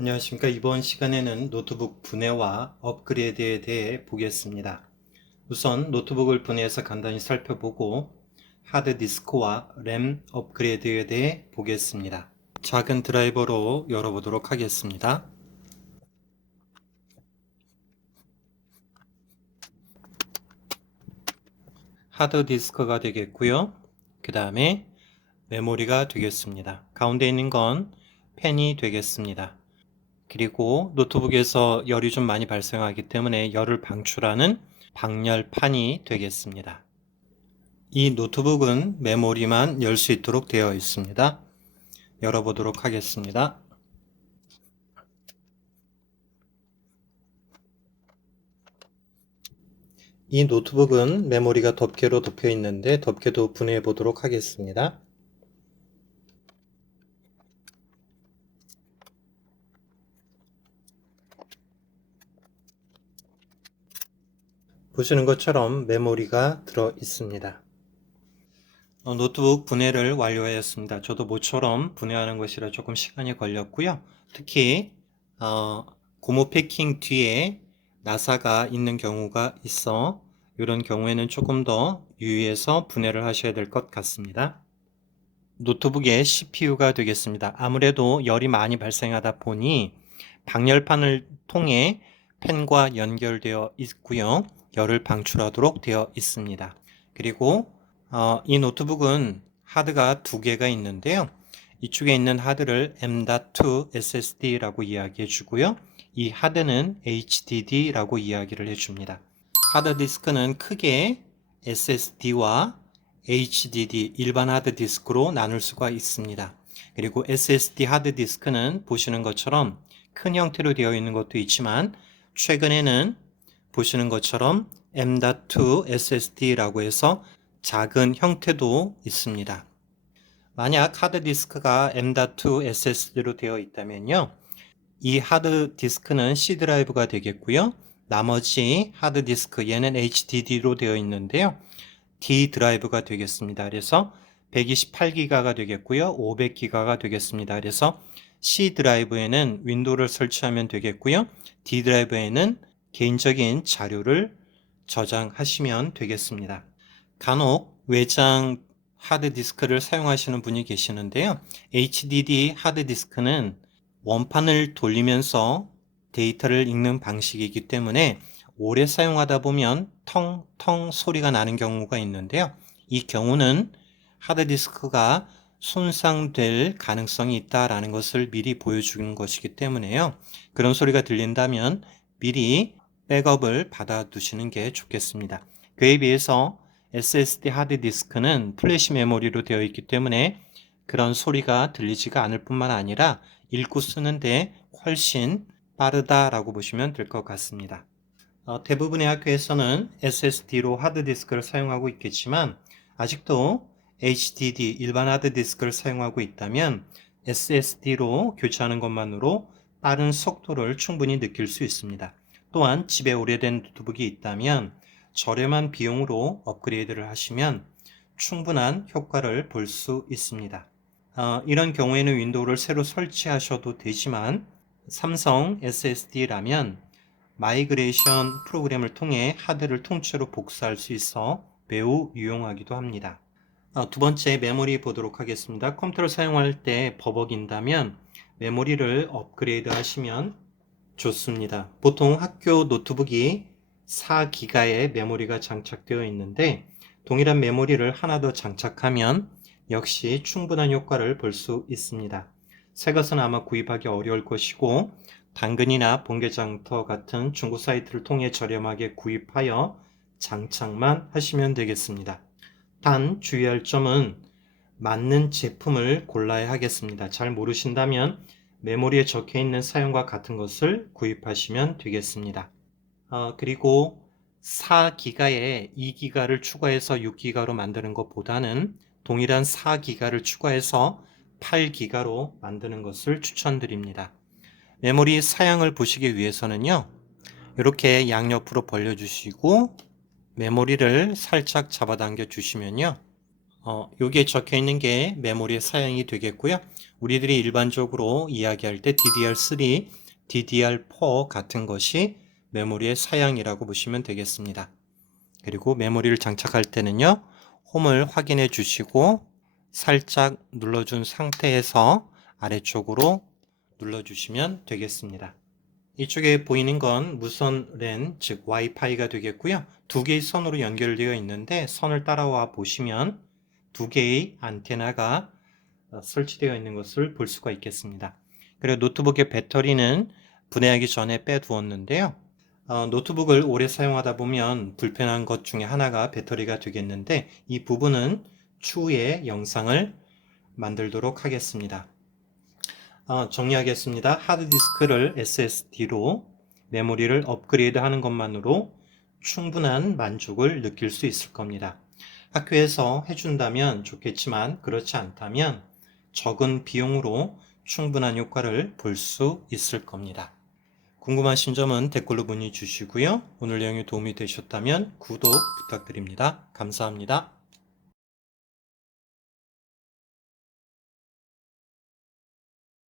안녕하십니까. 이번 시간에는 노트북 분해와 업그레이드에 대해 보겠습니다. 우선 노트북을 분해해서 간단히 살펴보고 하드디스크와 램 업그레이드에 대해 보겠습니다. 작은 드라이버로 열어보도록 하겠습니다. 하드디스크가 되겠고요. 그 다음에 메모리가 되겠습니다. 가운데 있는 건 펜이 되겠습니다. 그리고 노트북에서 열이 좀 많이 발생하기 때문에 열을 방출하는 방열판이 되겠습니다. 이 노트북은 메모리만 열 수 있도록 되어 있습니다. 열어보도록 하겠습니다. 이 노트북은 메모리가 덮개로 덮여 있는데 덮개도 분해해 보도록 하겠습니다. 보시는 것처럼 메모리가 들어 있습니다. 노트북 분해를 완료하였습니다. 저도 모처럼 분해하는 것이라 조금 시간이 걸렸고요. 특히 고무 패킹 뒤에 나사가 있는 경우가 있어 이런 경우에는 조금 더 유의해서 분해를 하셔야 될 것 같습니다. 노트북의 CPU가 되겠습니다. 아무래도 열이 많이 발생하다 보니 방열판을 통해 팬과 연결되어 있고요. 열을 방출하도록 되어 있습니다. 그리고 이 노트북은 하드가 두 개가 있는데요. 이쪽에 있는 하드를 M.2 SSD라고 이야기해 주고요. 이 하드는 HDD라고 이야기를 해줍니다. 하드디스크는 크게 SSD와 HDD 일반 하드디스크로 나눌 수가 있습니다. 그리고 SSD 하드디스크는 보시는 것처럼 큰 형태로 되어 있는 것도 있지만 최근에는 보시는 것처럼 M.2 SSD라고 해서 작은 형태도 있습니다. 만약 하드디스크가 M.2 SSD로 되어 있다면요. 이 하드디스크는 C 드라이브가 되겠고요. 나머지 하드디스크 얘는 HDD로 되어 있는데요. D 드라이브가 되겠습니다. 그래서 128기가가 되겠고요. 500기가가 되겠습니다. 그래서 C 드라이브에는 윈도우를 설치하면 되겠고요. D 드라이브에는 개인적인 자료를 저장하시면 되겠습니다. 간혹 외장 하드디스크를 사용하시는 분이 계시는데요. HDD 하드디스크는 원판을 돌리면서 데이터를 읽는 방식이기 때문에 오래 사용하다 보면 텅텅 소리가 나는 경우가 있는데요. 이 경우는 하드디스크가 손상될 가능성이 있다라는 것을 미리 보여주는 것이기 때문에요. 그런 소리가 들린다면 미리 백업을 받아 두시는 게 좋겠습니다. 그에 비해서 SSD 하드디스크는 플래시 메모리로 되어 있기 때문에 그런 소리가 들리지가 않을 뿐만 아니라 읽고 쓰는데 훨씬 빠르다라고 보시면 될 것 같습니다. 대부분의 학교에서는 SSD로 하드디스크를 사용하고 있겠지만 아직도 HDD 일반 하드디스크를 사용하고 있다면 SSD로 교체하는 것만으로 빠른 속도를 충분히 느낄 수 있습니다. 또한 집에 오래된 노트북이 있다면 저렴한 비용으로 업그레이드를 하시면 충분한 효과를 볼 수 있습니다. 이런 경우에는 윈도우를 새로 설치하셔도 되지만 삼성 SSD라면 마이그레이션 프로그램을 통해 하드를 통째로 복사할 수 있어 매우 유용하기도 합니다. 두 번째 메모리 보도록 하겠습니다. 컴퓨터를 사용할 때 버벅인다면 메모리를 업그레이드 하시면 좋습니다. 보통 학교 노트북이 4기가의 메모리가 장착되어 있는데 동일한 메모리를 하나 더 장착하면 역시 충분한 효과를 볼 수 있습니다. 새 것은 아마 구입하기 어려울 것이고 당근이나 번개장터 같은 중고 사이트를 통해 저렴하게 구입하여 장착만 하시면 되겠습니다. 단 주의할 점은 맞는 제품을 골라야 하겠습니다. 잘 모르신다면 메모리에 적혀 있는 사용과 같은 것을 구입하시면 되겠습니다. 그리고 4기가에 2기가를 추가해서 6기가로 만드는 것보다는 동일한 4기가를 추가해서 8기가로 만드는 것을 추천드립니다. 메모리 사양을 보시기 위해서는요. 이렇게 양옆으로 벌려주시고 메모리를 살짝 잡아당겨 주시면요. 여기에 적혀 있는 게 메모리의 사양이 되겠고요. 우리들이 일반적으로 이야기할 때 DDR3, DDR4 같은 것이 메모리의 사양이라고 보시면 되겠습니다. 그리고 메모리를 장착할 때는요, 홈을 확인해 주시고 살짝 눌러준 상태에서 아래쪽으로 눌러주시면 되겠습니다. 이쪽에 보이는 건 무선 랜, 즉 와이파이가 되겠고요. 두 개의 선으로 연결되어 있는데 선을 따라와 보시면 두 개의 안테나가 설치되어 있는 것을 볼 수가 있겠습니다. 그리고 노트북의 배터리는 분해하기 전에 빼두었는데요. 노트북을 오래 사용하다 보면 불편한 것 중에 하나가 배터리가 되겠는데 이 부분은 추후에 영상을 만들도록 하겠습니다. 정리하겠습니다. 하드디스크를 SSD로 메모리를 업그레이드 하는 것만으로 충분한 만족을 느낄 수 있을 겁니다. 학교에서 해준다면 좋겠지만 그렇지 않다면 적은 비용으로 충분한 효과를 볼 수 있을 겁니다. 궁금하신 점은 댓글로 문의 주시고요. 오늘 내용이 도움이 되셨다면 구독 부탁드립니다. 감사합니다.